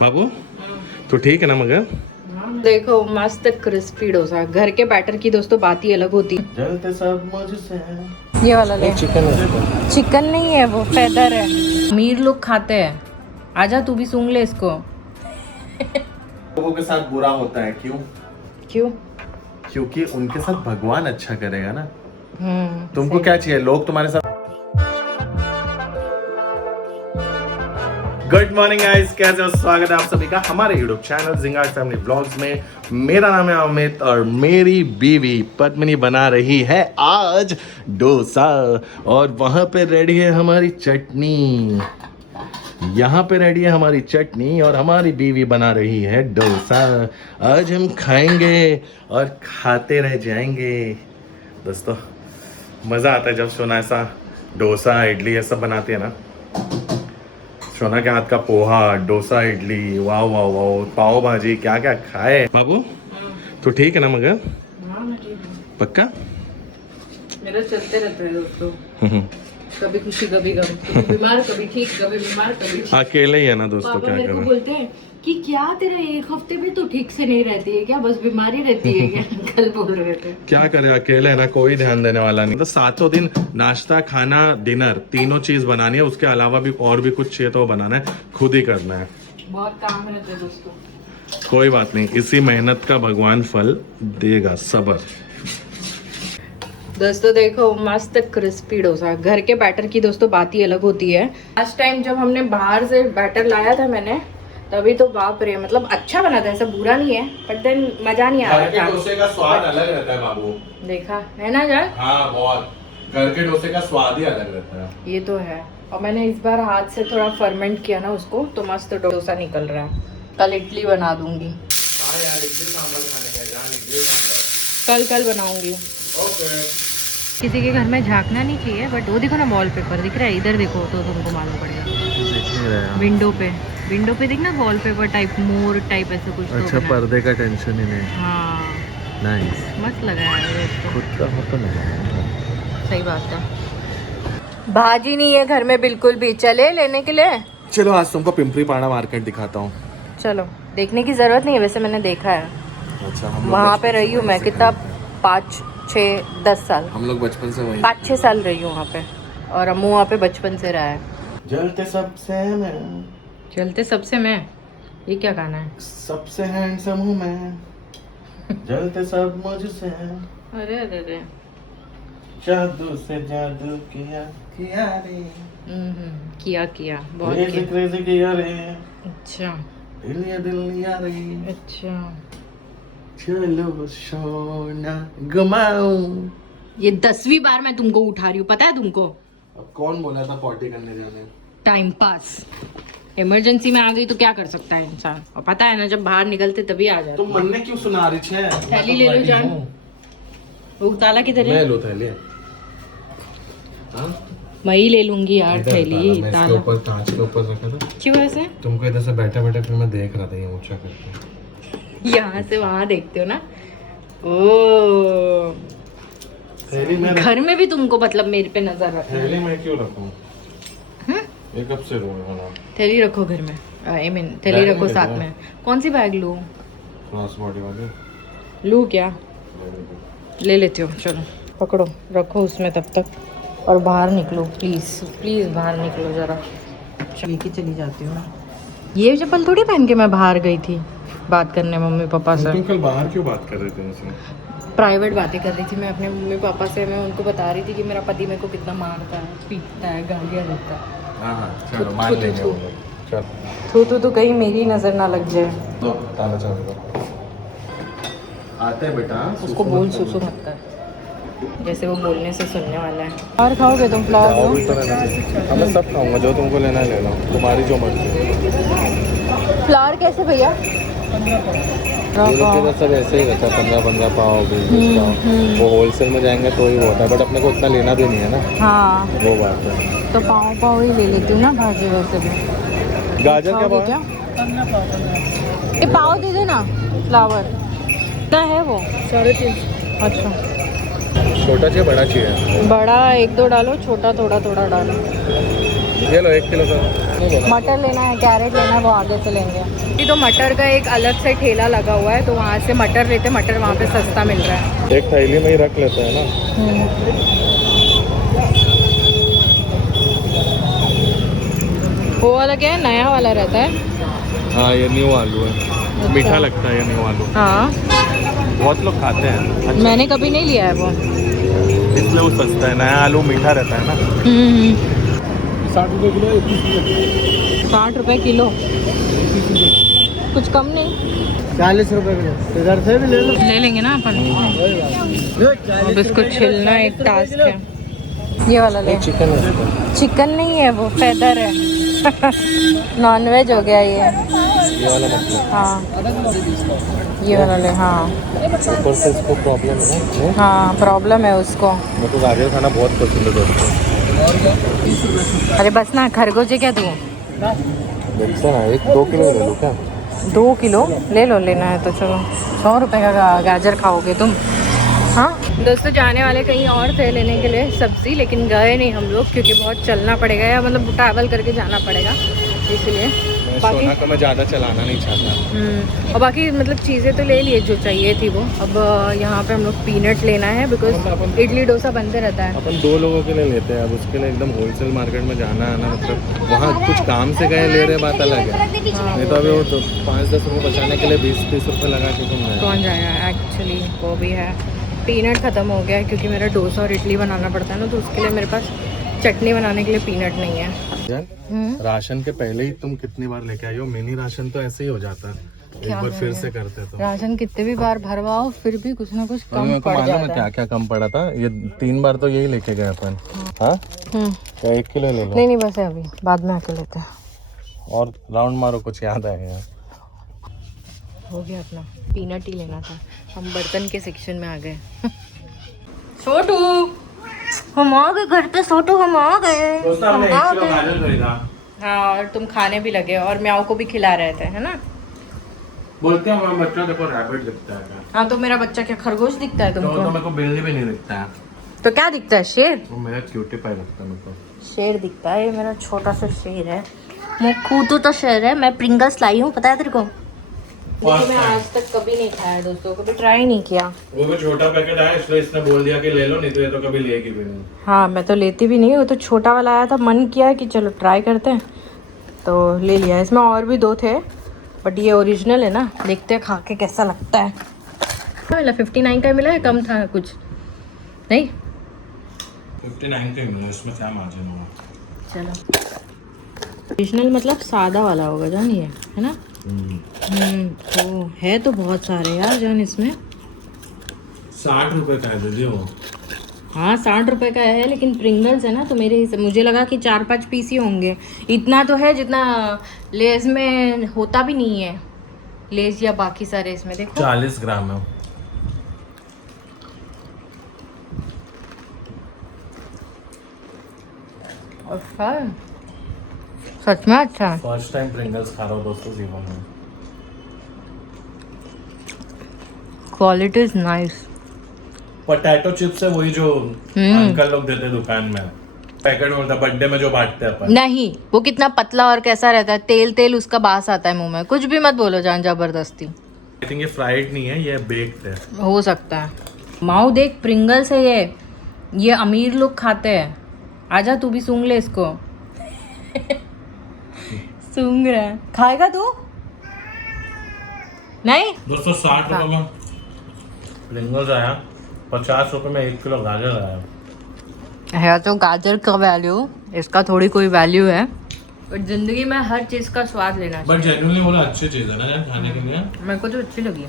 बाबू तो ठीक है ना मगर? देखो मस्त क्रिस्पी डोसा, घर के बैटर की दोस्तों बात ही अलग होती है। जलते सब मुझसे। ये वाला ले। चिकन है। चिकन नहीं है वो, फेदर है। अमीर लोग खाते हैं। आजा तू भी सूंघ ले इसको। लोगों के साथ बुरा होता है क्यों? क्यों? क्योंकि उनके साथ भगवान अच्छा करेगा ना। तुमको सही। क्या चाहिए? लोग तुम्हारे साथ। गुड मॉर्निंग गाइस, कैसे हो? स्वागत है आप सभी का हमारे यूट्यूब चैनल जिंगार फैमिली व्लॉग्स में। मेरा नाम है अमित और मेरी बीवी पद्मिनी बना रही है आज डोसा, और वहां पे रेडी है हमारी चटनी, यहाँ पे रेडी है हमारी चटनी, और हमारी बीवी बना रही है डोसा। आज हम खाएंगे और खाते रह जाएंगे। दोस्तों मज़ा आता है जब सोना ऐसा डोसा इडली ये सब बनाती है ना। सोना के हाथ का पोहा, डोसा, इडली, वाह वाह वाह, पाव भाजी, क्या क्या खाए। बाबू तो ठीक है ना मगर? पक्का? मेरा चलते रहता है दोस्तों, कभी खुशी कभी गम, कभी बीमार कभी ठीक, कभी बीमार कभी ठीक। अकेले ही है ना दोस्तों, पापा क्या मेरे को करें। बोलते हैं कि क्या तेरा एक हफ्ते भी तो ठीक से नहीं रहती है क्या, बस बीमारी रहती है क्या? कल बोल रहे थे। क्या करे, अकेले है ना, कोई ध्यान देने वाला नहीं। तो सातों दिन नाश्ता खाना डिनर तीनों चीज बनानी है, उसके अलावा भी और भी कुछ चाहिए तो वो बनाना है, खुद ही करना है। बहुत काम रहते हैं दोस्तों। कोई बात नहीं, इसी मेहनत का भगवान फल देगा, सब्र। दोस्तों देखो मस्त क्रिस्पी डोसा, घर के बैटर की दोस्तों बात ही अलग होती है। लास्ट टाइम जब हमने बाहर से बैटर लाया था मैंने, तभी तो बाप रे, मतलब अच्छा बना था, ऐसा बुरा नहीं है, बट देन मजा नहीं आ रहा था। डोसे का स्वाद अलग रहता है बाबू। देखा है ना जान? हाँ बहुत, घर के डोसे का स्वाद ही अलग रहता है। ये तो है। और मैंने इस बार हाथ से थोड़ा फर्मेंट किया ना उसको, तो मस्त डोसा निकल रहा है। कल इडली बना दूंगी। हाँ यार, इडली सांभर खाने का जान, इडली सांभर। कल बनाऊंगी। ओके। किसी के घर में झांकना नहीं चाहिए, बट वो देखो ना वॉलपेपर दिख रहा है, इधर देखो तो तुमको मालूम पड़ेगा। विंडो पे दिख ना वॉलपेपर टाइप, मोर टाइप ऐसा कुछ। अच्छा तो पर्दे का टेंशन ही नहीं। हाँ नाइस। मस्त लगा है इसको। खुद का हो तो नहीं। सही बात है। भाजी नहीं है घर में बिल्कुल भी, चले लेने के लिए? चलो आज तुमको पिंपरी पाड़ा मार्केट दिखाता हूँ। चलो, देखने की जरूरत नहीं है, वैसे मैंने देखा है। अच्छा, वहाँ पे रही हूँ मैं कितना, 5, 6, 10 साल। हम लोग बचपन से वहीं 5-6 साल रही हूँ वहाँ पे, और अम्मू वहाँ पे बचपन से रहा है। जलते सबसे मैं, चलते सबसे मैं, ये क्या गाना है? सबसे हैंडसम हूँ मैं, जलते सब मुझसे। अरे अरे अरे, जादू से जादू किया किया रे, किया बहुत क्रेजी किया। क्रेजी किया रे, अच्छा दिल लिया रे। अच्छा, चलो सोना घुमाऊं। ये 10वीं बार मैं तुमको उठा रही हूँ, पता है तुमको? अब कौन बोला था पॉटी करने जाने? टाइम पास, इमरजेंसी में आ गई तो क्या कर सकता है इंसान, और पता है ना जब बाहर निकलते तभी आ जाते। तुम मन में क्यों सुना रही छे? थैली ले लो जान। वो ताला किधर है? मैं लो थैली। हाँ? मैं ही ले लूंगी यार थैली। मैं इसके ताला ऊपर कांच के ऊपर रखा था। क्यों ऐसे? तुमको इधर से बैठे बैठे फिर मैं देख रहा था, ये ऊंचा करके। यहाँ से वहाँ देखते हो ना। ओ, थैली में घर में भी तुमको मतलब मेरे पे नजर रखना। थैली में क्यों रखूं? ये कब से रोए हो ना? थैली रखो घर में, आई मीन थैली बैग रखो में साथ लेना? में। कौन सी बैग लूँ? क्रॉस बॉडी वाली लूँ क्या? ले लेती हो, चलो पकड़ो, रखो उसमें तब तक, और बाहर निकलो प्लीज़ प्लीज़, बाहर निकलो ज़रा। लेके चली जाती हूँ ना। ये चप्पल थोड़ी पहन के मैं बाहर गई थी बात करने मम्मी पापा से। तुम कल बाहर क्यों बात कर रहे थे उनसे? प्राइवेट बातें कर रही थी मैं अपने मम्मी पापा से। मैं उनको बता रही थी कि मेरा पति मेरे को कितना मारता है, पीटता है, गालियाँ देता है। हाँ चलो मान लेंगे वो लोग। चल तो कहीं मेरी नज़र ना लग जाए। दो ताला चाबी दो। आते हैं बेटा, उसको बोल सुसु मत कर, जैसे वो बोलने से सुनने वाला है। फ्लावर खाओगे तुम? फ्लावर भी तो रहना चाहिए। मैं सब खाऊंगा, जो तुमको लेना है ले लो, तुम्हारी जो मर्जी। फ्लावर कैसे भैया? ये लोग के सब ऐसे ही रहता है, 15 पाव 20 पाव। वो होलसेल में जाएंगे तो ही वो होता है, बट अपने को उतना लेना भी नहीं है ना। हाँ वो बात है। तो पाव ही ले लेती हूँ ना भाजी। वैसे भी गाजर क्या भाव है? ये पाव दे देना। फ्लावर कितना है वो? 3.5। अच्छा, छोटा चाहिए बड़ा चाहिए? बड़ा 1-2 डालो, छोटा थोड़ा थोड़ा डालो। ये लो 1 किलो का। मटर लेना है, कैरेट लेना है, वो आगे से लेंगे। तो मटर का एक अलग से ठेला लगा हुआ है, तो वहाँ से मटर लेते, मटर वहाँ पे सस्ता मिल रहा है। एक थैली में ही रख लेते हैं ना। वो वाला क्या है, नया वाला रहता है। हाँ ये न्यू आलू है, मीठा लगता है ये न्यू आलू। हाँ बहुत लोग खाते हैं। अच्छा। मैंने कभी नहीं लिया है वो, इसलिए वो सस्ता है, नया आलू मीठा रहता है ना। 60 रुपये किलो, 60 रुपये किलो, कुछ कम नहीं। 40 रुपए किलो, इधर से भी ले लो। ले लेंगे ना अपन। अब इसको छिलना एक टास्क है। ये वाला ले। चिकन है, चिकन नहीं है वो, फेदर है। नॉनवेज हो गया ये। वाला मतलब। हाँ ये वाला ले। हाँ ऊपर से इसको प्रॉब्लम है ना। हाँ प्रॉब्लम है उसको। मेरे को गाजर खाना बहुत पसंद है दोस्तों। अरे बस ना, खरगोश है क्या तू? देखते ना, 1-2 किलो ले लो क्या? 2 किलो ले लो, लेना है तो चलो। 100 रुपये का गाजर खाओगे तुम? हाँ दोस्तों, जाने वाले कहीं और थे लेने के लिए सब्ज़ी, लेकिन गए नहीं हम लोग क्योंकि बहुत चलना पड़ेगा, या मतलब ट्रैवल करके जाना पड़ेगा, इसलिए। बाकी सोना को मैं ज़्यादा चलाना नहीं चाहता। और बाकी मतलब चीज़ें तो ले लिए जो चाहिए थी वो। अब यहाँ पे हम लोग पीनट लेना है, बिकॉज इडली डोसा बनते रहता है। अपन 2 लोगों के लिए लेते हैं, अब उसके लिए एकदम होलसेल मार्केट में जाना है ना, मतलब वहाँ कुछ काम से गए ले रहे, बात अलग है। नहीं तो अभी वो तो 5-10 रुपये बचाने के लिए 20-30 रुपये लगा के कौन जाएगा एक्चुअली, वो भी है। पीनट ख़त्म हो गया है क्योंकि मेरा डोसा और इडली बनाना पड़ता है ना, तो उसके लिए मेरे पास चटनी बनाने के लिए पीनट नहीं है। राशन के पहले ही तुम कितनी बार लेके आई हो, मिनी राशन तो ऐसे ही हो जाता है, एक बार फिर से करते तो। राशन कितने भी बार भरवाओ फिर भी कुछ ना कुछ कम पड़ जाता है। क्या क्या कम पड़ा था, ये 3 बार तो यही लेके गए अपन। हाँ क्या 1 किलो ले लो? नहीं बस है, अभी बाद में आके लेते हैं। और राउंड मारो, कुछ याद आएगा। हो गया अपना, पीनट ही लेना था। हम बर्तन के सेक्शन में आ गए। छोटू हम आ गए घर पे, छोटू हम आ गए। हाँ और तुम खाने भी लगे और म्याऊ को भी खिला रहे थे, है ना? बोलते हैं हमारा बच्चा देखो रैबिट दिखता है। हाँ तो मेरा बच्चा क्या खरगोश दिखता है तुमको? तो मेरे को बिल्ली भी नहीं दिखता है। तो क्या दिखता है? शेर। वो मेरा क्यूटी पाई लगता है मेरे को। शेर दिखता है, ये मेरा छोटा सा शेर है। मैं तो शेर है, मैं प्रिंगल्स लाई हूँ, पता है तेरे को? लेकिन मैं आज तक कभी नहीं खाया दोस्तों, कभी ट्राई नहीं किया। वो भी छोटा पैकेट आया इसलिए इसने बोल दिया कि ले लो, नहीं तो ये तो कभी लेगी भी नहीं। हाँ मैं तो लेती भी नहीं, वो तो छोटा वाला आया था, मन किया कि चलो ट्राई करते हैं तो ले लिया। इसमें और भी 2 थे बट ये ओरिजिनल है ना, देखते हैं खा के कैसा लगता है। मिला 59 का मिला है, कम था कुछ नहीं? 59 का मिला, इसमें क्या मार्जिन होगा? चलो ओरिजिनल मतलब सादा वाला होगा जान, ये है ना? तो है तो बहुत सारे यार जान इसमें। 60 रुपए का है दीदी वो। हाँ 60 रुपए का है, लेकिन प्रिंगल्स है ना तो मेरे हिसाब मुझे लगा कि 4-5 पीस ही होंगे। इतना तो है जितना लेज में होता भी नहीं है, लेज या बाकी सारे इसमें देखो। 40 ग्राम है। और सच में अच्छा है। फर्स्ट टाइम प्रिंगल्स खा रहा हूँ दोस्तों जीवन में। Quality is nice. Potato chips है वही जो अंकल लोग देते दुकान में, पैकेट में बर्थडे में जो बांटते हैं अपन। नहीं वो कितना पतला और कैसा रहता है, तेल तेल उसका बास आता है मुंह में। कुछ भी मत बोलो जान जबरदस्ती। आई थिंक ये फ्राइड नहीं है, ये बेक्ड है। हो सकता है। माऊ देख प्रिंगल्स है ये अमीर लोग खाते हैं। आजा तू भी सूंघ ले इसको। सूंघ रहा है, खाएगा तू? नहीं दोस्तों 60 रुपए में प्रिंगल्स आया, 50 रुपए में 1 किलो गाजर आया। है तो गाजर का वैल्यू, इसका थोड़ी कोई वैल्यू है। बट जिंदगी में हर चीज का स्वाद लेना चाहिए। बट जेन्युइनली बोला अच्छी चीज है ना यार खाने के लिए। मेरे को तो अच्छी लगी।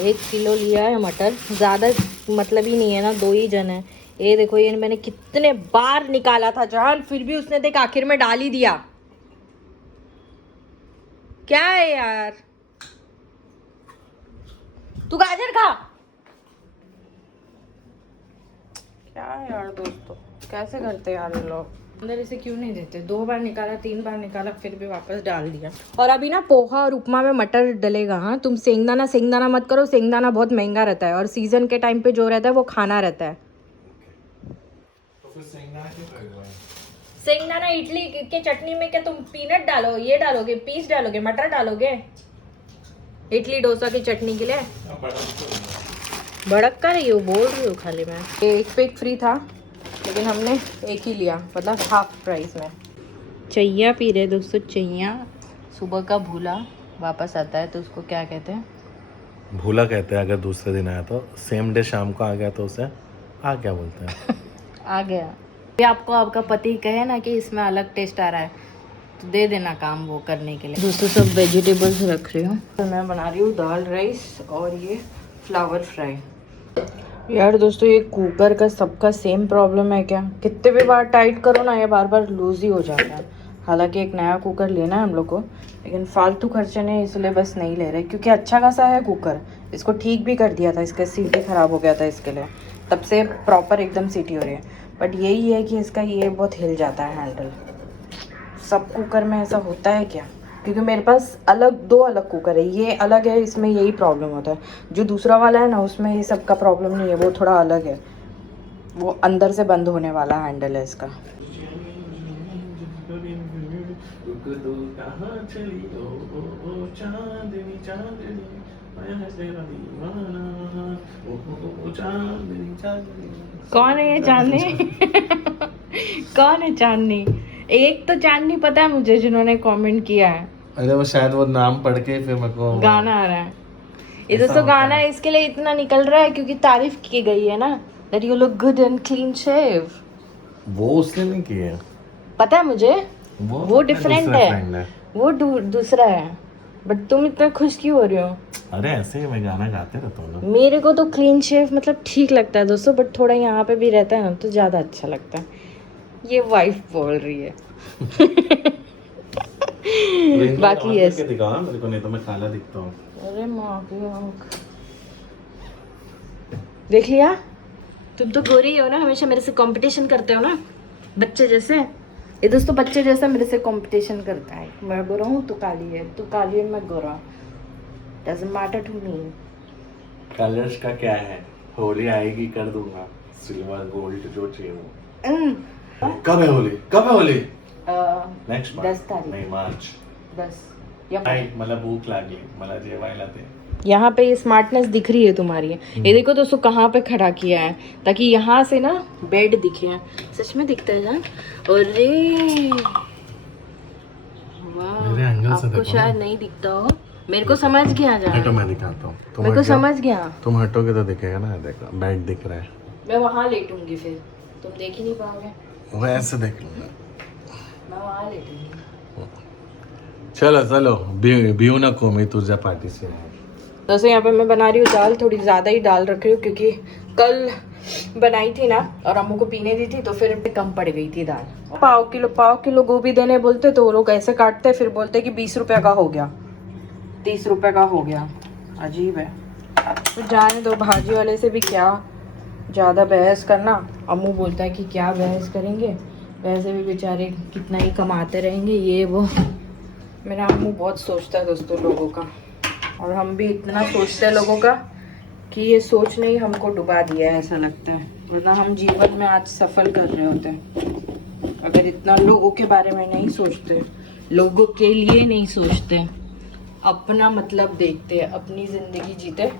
1 किलो लिया है मटर, ज़्यादा मतलब ही नहीं है ना, 2 ही जन है। ये देखो ये मैंने कितने बार निकाला था जान, फिर भी उसने देख आखिर में डाल ही दिया। क्या है यार, तू गाजर खा। क्या है यार दोस्तों, कैसे करते यार ये लोग। अंदर इसे क्यों नहीं देते? 2 बार निकाला, 3 बार निकाला, फिर भी वापस डाल दिया। और अभी ना पोहा और उपमा में मटर डलेगा। हाँ तुम सेंगदाना मत करो, सेंगदाना बहुत महंगा रहता है और सीजन के टाइम पे जो रहता है वो खाना रहता है। तो फिर सेंगदाना क्यों खरीद रहा है? सेंगदाना इडली के चटनी में क्या तुम पीनट डालो, ये डालोगे, पीस डालोगे, मटर डालोगे इडली डोसा की चटनी के लिए? भड़क कर रही हो, बोल रही हो खाली मैं। ये एक पे एक फ्री था लेकिन हमने एक ही लिया, मतलब हाफ प्राइस में। चैया पी रहे दोस्तों, चैया। सुबह का भूला वापस आता है तो उसको क्या कहते हैं? भूला कहते हैं अगर दूसरे दिन आया तो। सेम डे शाम को आ गया तो उसे आ क्या बोलते हैं? आ गया। ये आपको आपका पति कहे ना कि इसमें अलग टेस्ट आ रहा है तो दे देना काम वो करने के लिए। दोस्तों सब वेजिटेबल्स रख रही हूँ तो मैं बना रही हूँ दाल राइस और ये फ्लावर फ्राई। यार दोस्तों ये कुकर का सबका सेम प्रॉब्लम है क्या? कितने भी बार टाइट करो ना ये बार बार लूज ही हो जाता है। हालांकि एक नया कुकर लेना है हम लोग को, लेकिन फालतू खर्चे नहीं इसलिए बस नहीं ले रहे, क्योंकि अच्छा खासा है कुकर। इसको ठीक भी कर दिया था, इसका सीटी ख़राब हो गया था इसके लिए, तब से प्रॉपर एकदम सीटी हो रही है। बट यही है कि इसका ये बहुत हिल जाता है हैंडल। सब कुकर में ऐसा होता है क्या? क्योंकि मेरे पास दो अलग कुकर है, ये अलग है, इसमें यही प्रॉब्लम होता है। जो दूसरा वाला है ना उसमें ये सब का प्रॉब्लम नहीं है, वो थोड़ा अलग है, वो अंदर से बंद होने वाला हैंडल है इसका। कौन है ये चांदनी? कौन है चांदनी? एक तो चांदनी पता है मुझे जिन्होंने कमेंट किया है। अरे वो शायद वो नाम पढ़ के फिर मेरे को गाना आ रहा है। ये दोस्तों गाना है इसके लिए इतना निकल रहा है क्योंकि तारीफ की गई है ना, that you look good and clean shave. वो उसने नहीं किया, पता है मुझे, वो डिफरेंट दूसरा है, friend है। वो दूसरा है। बट तुम इतना खुश क्यों हो रहे हो? अरे ऐसे ही मैं गाना गाते रहता हूँ ना। मेरे को तो क्लीन शेव मतलब ठीक लगता है दोस्तों, बट थोड़ा यहाँ पे भी रहता है ना तो ज़्यादा अच्छा लगता है। ये वाइफ बोल रही है। बाकी ये दिखा मेरे को, नहीं तो मैं काला दिखता हूँ। अरे माँ की आँख देख लिया? तुम तो गोरी हो ना, हमेशा मेरे से कंपटीशन करते हो ना बच्चे जैसे। ये दोस्तों बच्चे जैसा मेरे से कंपटीशन करता है, मैं गोरा हूँ तू काली है, तू काली है मैं गोरा, doesn't matter to me. Colours का क्या है, होली आएगी कर दूंगा सिल्वर गोल्ड जो चाहिए वो। कब है होली? कब है होली? नेक्स्ट 10 तारीख। नहीं मार्च 10 या मला भूक लागली, मला जेवायला दे। यहाँ पे ये स्मार्टनेस दिख रही है तुम्हारी। ये देखो दोस्तों कहाँ पे खड़ा किया है ताकि यहाँ से ना बेड दिखे। सच में दिखता है जान? अरे मेरे एंगल से आपको देखो शायद नहीं दिखता हो, मेरे को समझ गया जान। हटो मैं दिखाता हूँ, मेरे को समझ गया। तुम हटोगे तो दिखेगा ना। देखो बेड दिख रहा है, मैं वहाँ लेटूंगी फिर तुम देख ही नहीं पाओगे। वो ऐसे देख लूंगा। मैं वहाँ लेटूंगी। चलो चलो भिऊ नको मी तुझ्या पाठीशी आहे। दोस्तों यहाँ पे मैं बना रही हूँ दाल, थोड़ी ज़्यादा ही दाल रख रही हूँ क्योंकि कल बनाई थी ना और अम्मू को पीने दी थी तो फिर कम पड़ गई थी दाल। पाव किलो गोभी देने बोलते तो वो लोग ऐसे काटते फिर बोलते कि 20 रुपये का हो गया, 30 रुपये का हो गया। अजीब है। तो जाने दो, भाजी वाले से भी क्या ज़्यादा बहस करना। अम्मू बोलता है कि क्या बहस करेंगे, वैसे भी बेचारे कितना ही कमाते रहेंगे ये वो। मेरा अम्मू बहुत सोचता है दोस्तों लोगों का, और हम भी इतना सोचते हैं लोगों का कि ये सोच ने ही हमको डुबा दिया है ऐसा लगता है, वरना हम जीवन में आज सफल कर रहे होते हैं। अगर इतना लोगों के बारे में नहीं सोचते, लोगों के लिए नहीं सोचते, अपना मतलब देखते, अपनी ज़िंदगी जीते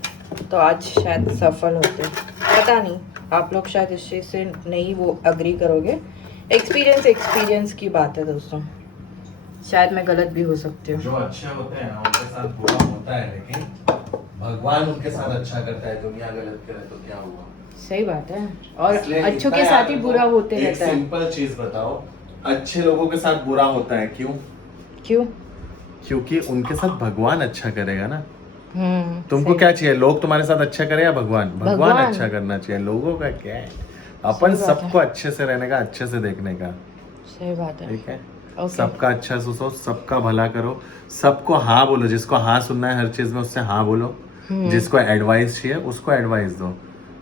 तो आज शायद सफल होते। पता नहीं, आप लोग शायद इस चीज़ से नहीं वो अग्री करोगे। एक्सपीरियंस की बात है दोस्तों, शायद मैं गलत भी हो सकती हूँ। जो अच्छे होते हैं ना उनके साथ बुरा होता है, लेकिन भगवान उनके साथ अच्छा करता है। दुनिया गलत करे तो क्या हुआ? सही बात है, और इसलिए अच्छों के इतना साथ ही यार बुरा होते एक रहता है। सिंपल चीज बताओ, अच्छे लोगों के साथ बुरा होता है क्यों? क्यों? क्योंकि उनके साथ भगवान अच्छा करेगा ना। तुमको सही। क्या चाहिए, लोग तुम्हारे साथ अच्छा करे या भगवान? भगवान भगवान अच्छा करना चाहिए। लोगों का क्या है, अपन सही बात सबको अच्छे से रहने का, अच्छे से देखने का। सही बात है। ठीक है, ओके। सबका अच्छा सोचो, सबका भला करो, सबको हाँ बोलो। जिसको हाँ सुनना है हर चीज में उससे हाँ बोलो। जिसको एडवाइस चाहिए उसको एडवाइस दो।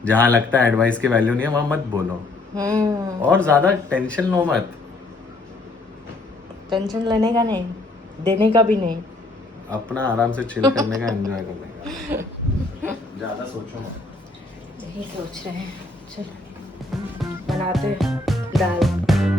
जहाँ लगता है एडवाइस की वैल्यू नहीं है वहां मत बोलो। और ज्यादा टेंशन लो मत। टेंशन लेने का नहीं, देने का भी नहीं। अपना आराम से चिल करने का, एंजॉय करने का। ज्यादा सोचो मत। यही सोच रहे हैं। चलो बनाते दाल।